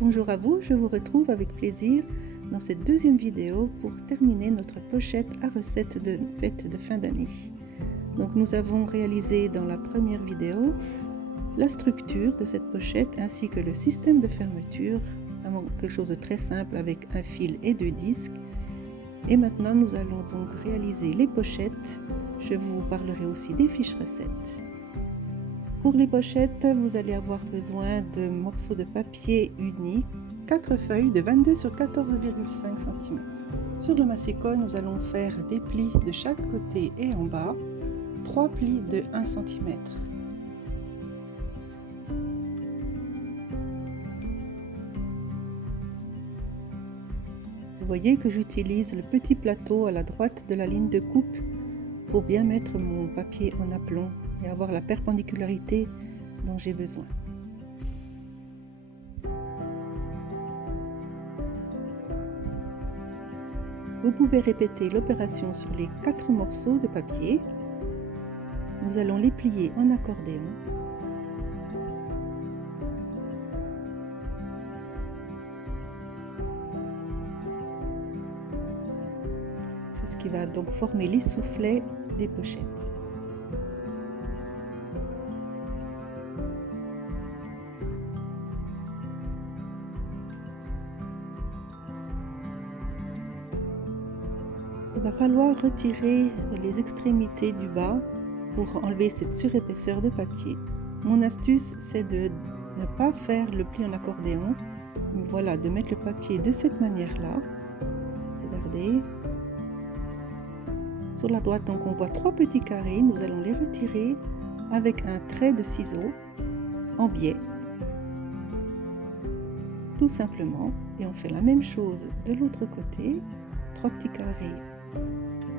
Bonjour à vous, je vous retrouve avec plaisir dans cette deuxième vidéo pour terminer notre pochette à recettes de fête de fin d'année. Donc nous avons réalisé dans la première vidéo la structure de cette pochette ainsi que le système de fermeture, vraiment quelque chose de très simple avec un fil et deux disques. Et maintenant nous allons donc réaliser les pochettes. Je vous parlerai aussi des fiches recettes. Pour les pochettes, vous allez avoir besoin de morceaux de papier uni, 4 feuilles de 22 sur 14,5 cm. Sur le massicot, nous allons faire des plis de chaque côté et en bas, 3 plis de 1 cm. Vous voyez que j'utilise le petit plateau à la droite de la ligne de coupe pour bien mettre mon papier en aplomb et avoir la perpendicularité dont j'ai besoin. Vous pouvez répéter l'opération sur les 4 morceaux de papier. Nous allons les plier en accordéon. C'est ce qui va donc former les soufflets des pochettes. Il va falloir retirer les extrémités du bas pour enlever cette surépaisseur de papier. Mon astuce, c'est de ne pas faire le pli en accordéon. Voilà, de mettre le papier de cette manière-là. Regardez. Sur la droite, donc on voit 3 petits carrés. Nous allons les retirer avec un trait de ciseau en biais. Tout simplement. Et on fait la même chose de l'autre côté. 3 petits carrés.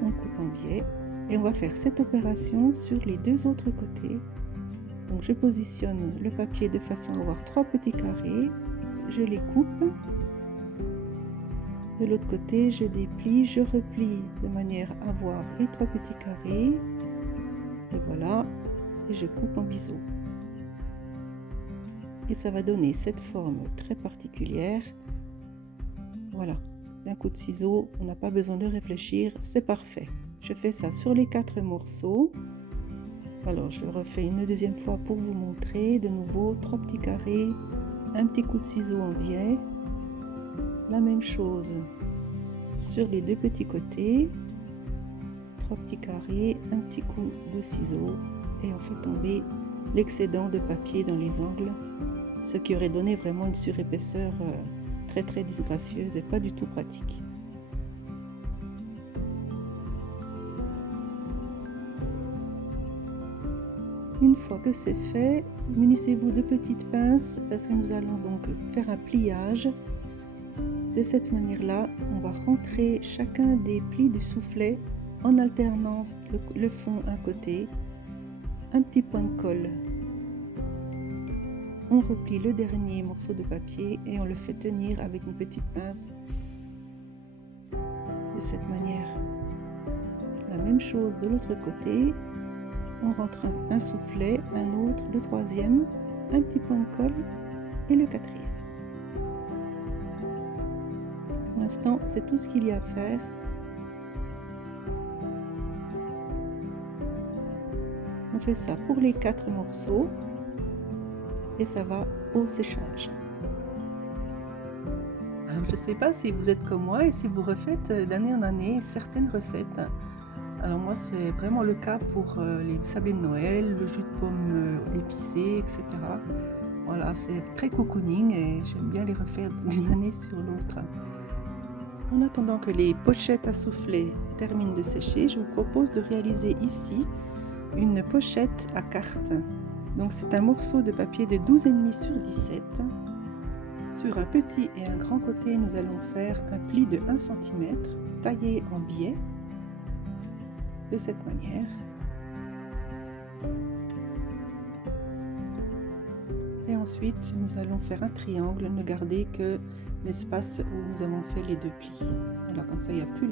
On coupe en biais et on va faire cette opération sur les deux autres côtés. Donc je positionne le papier de façon à avoir 3 petits carrés, je les coupe. De l'autre côté, je déplie, je replie de manière à avoir les 3 petits carrés. Et voilà, et je coupe en biseau. Et ça va donner cette forme très particulière. Voilà. D'un coup de ciseau, on n'a pas besoin de réfléchir, c'est parfait. Je fais ça sur les 4 morceaux. Alors je le refais une deuxième fois pour vous montrer. De nouveau, 3 petits carrés, un petit coup de ciseau en biais. La même chose sur les 2 petits côtés. 3 petits carrés, un petit coup de ciseau et on fait tomber l'excédent de papier dans les angles, ce qui aurait donné vraiment une surépaisseur très disgracieuse et pas du tout pratique. Une fois que c'est fait, munissez-vous de petites pinces parce que nous allons donc faire un pliage. De cette manière-là, on va rentrer chacun des plis du soufflet en alternance le fond un côté, un petit point de colle. On replie le dernier morceau de papier et on le fait tenir avec une petite pince de cette manière. La même chose de l'autre côté, on rentre un soufflet, un autre, le troisième, un petit point de colle et le quatrième. Pour l'instant, c'est tout ce qu'il y a à faire. On fait ça pour les 4 morceaux. Et ça va au séchage. Alors, je ne sais pas si vous êtes comme moi et si vous refaites d'année en année certaines recettes. Alors moi, c'est vraiment le cas pour les sablés de Noël, le jus de pomme épicé, etc. Voilà, c'est très cocooning et j'aime bien les refaire d'une année sur l'autre. En attendant que les pochettes à souffler terminent de sécher, je vous propose de réaliser ici une pochette à carte. Donc c'est un morceau de papier de 12,5 sur 17. Sur un petit et un grand côté, nous allons faire un pli de 1 cm taillé en biais de cette manière. Et ensuite, nous allons faire un triangle, ne garder que l'espace où nous avons fait les 2 plis. Voilà, comme ça, il n'y a plus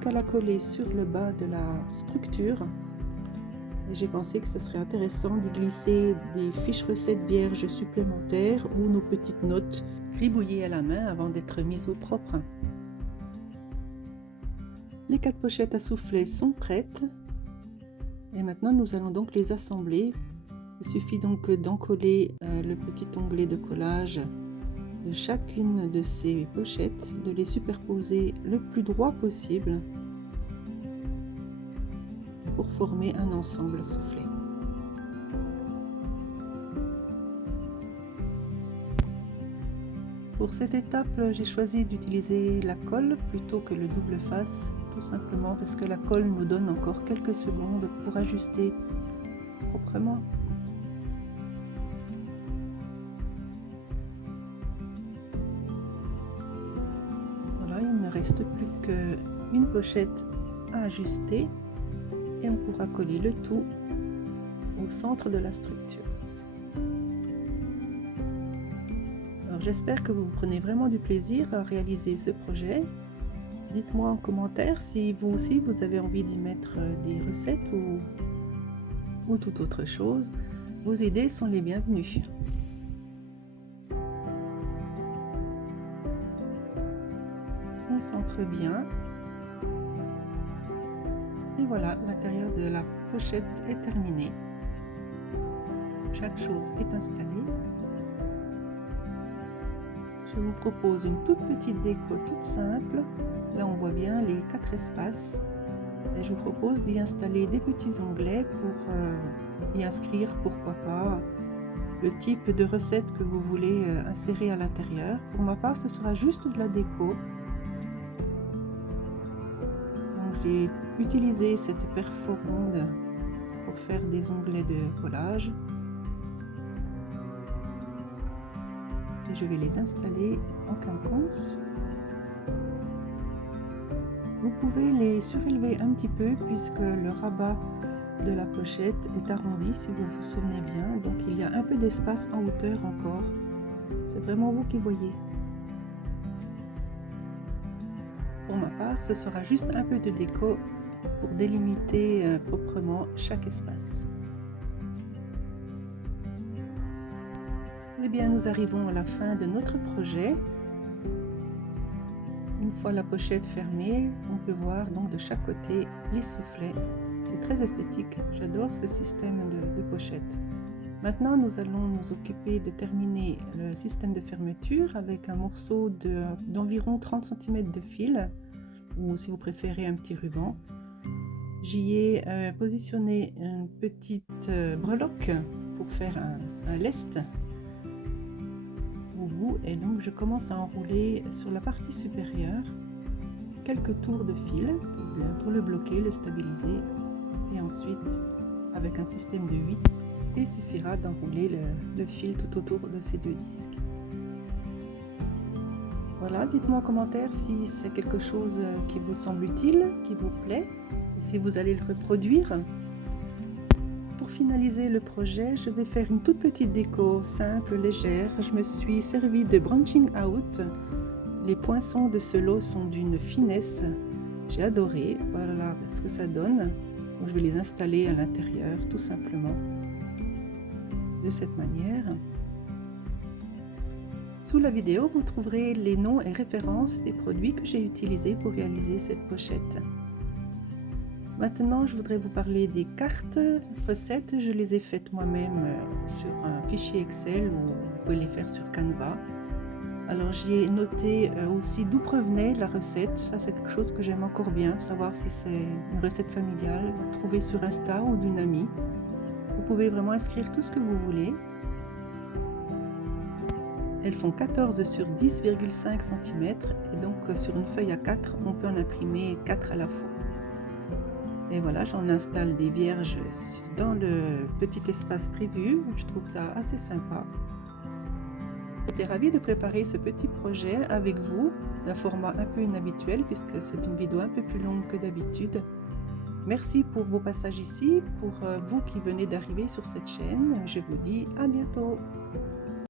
qu'à la coller sur le bas de la structure. Et j'ai pensé que ce serait intéressant d'y glisser des fiches recettes vierges supplémentaires ou nos petites notes gribouillées à la main avant d'être mises au propre. Les 4 pochettes à soufflet sont prêtes et maintenant nous allons donc les assembler. Il suffit donc d'encoller le petit onglet de collage de chacune de ces pochettes, de les superposer le plus droit possible pour former un ensemble soufflé. Pour cette étape, j'ai choisi d'utiliser la colle plutôt que le double face, tout simplement parce que la colle nous donne encore quelques secondes pour ajuster proprement. Voilà, il ne reste plus qu'une pochette à ajuster et on pourra coller le tout au centre de la structure. J'espère que vous prenez vraiment du plaisir à réaliser ce projet. Dites-moi en commentaire si vous aussi vous avez envie d'y mettre des recettes ou toute autre chose. Vos idées sont les bienvenues. On centre bien. Et voilà, l'intérieur de la pochette est terminé. Chaque chose est installée. Je vous propose une toute petite déco toute simple. Là, on voit bien les 4 espaces. Et je vous propose d'y installer des petits onglets pour y inscrire, pourquoi pas, le type de recette que vous voulez insérer à l'intérieur. Pour ma part, ce sera juste de la déco. Donc, j'ai utilisé cette perforonde pour faire des onglets de collage. Et je vais les installer en quinconce. Vous pouvez les surélever un petit peu puisque le rabat de la pochette est arrondi, si vous vous souvenez bien. Donc il y a un peu d'espace en hauteur encore. C'est vraiment vous qui voyez. Pour ma part, ce sera juste un peu de déco pour délimiter proprement chaque espace. Eh bien, nous arrivons à la fin de notre projet. Une fois la pochette fermée, on peut voir donc de chaque côté les soufflets. C'est très esthétique, j'adore ce système de pochette. Maintenant, nous allons nous occuper de terminer le système de fermeture avec un morceau d'environ 30 cm de fil, ou si vous préférez un petit ruban. J'y ai positionné une petite breloque pour faire un lest. Et donc je commence à enrouler sur la partie supérieure quelques tours de fil pour le bloquer, le stabiliser, et ensuite avec un système de 8 il suffira d'enrouler le fil tout autour de ces 2 disques. Voilà, dites-moi en commentaire si c'est quelque chose qui vous semble utile, qui vous plaît, et si vous allez le reproduire. Pour finaliser le projet, je vais faire une toute petite déco simple, légère. Je me suis servi de Branching Out. Les poinçons de ce lot sont d'une finesse. J'ai adoré. Voilà ce que ça donne. Donc, je vais les installer à l'intérieur, tout simplement. De cette manière. Sous la vidéo, vous trouverez les noms et références des produits que j'ai utilisés pour réaliser cette pochette. Maintenant, je voudrais vous parler des cartes recettes. Je les ai faites moi-même sur un fichier Excel ou vous pouvez les faire sur Canva. Alors, j'y ai noté aussi d'où provenait la recette. Ça, c'est quelque chose que j'aime encore bien, savoir si c'est une recette familiale trouvée sur Insta ou d'une amie. Vous pouvez vraiment inscrire tout ce que vous voulez. Elles font 14 sur 10,5 cm et donc sur une feuille A4, on peut en imprimer 4 à la fois. Et voilà, j'en installe des vierges dans le petit espace prévu. Je trouve ça assez sympa. J'étais ravie de préparer ce petit projet avec vous, d'un format un peu inhabituel puisque c'est une vidéo un peu plus longue que d'habitude. Merci pour vos passages ici, pour vous qui venez d'arriver sur cette chaîne. Je vous dis à bientôt.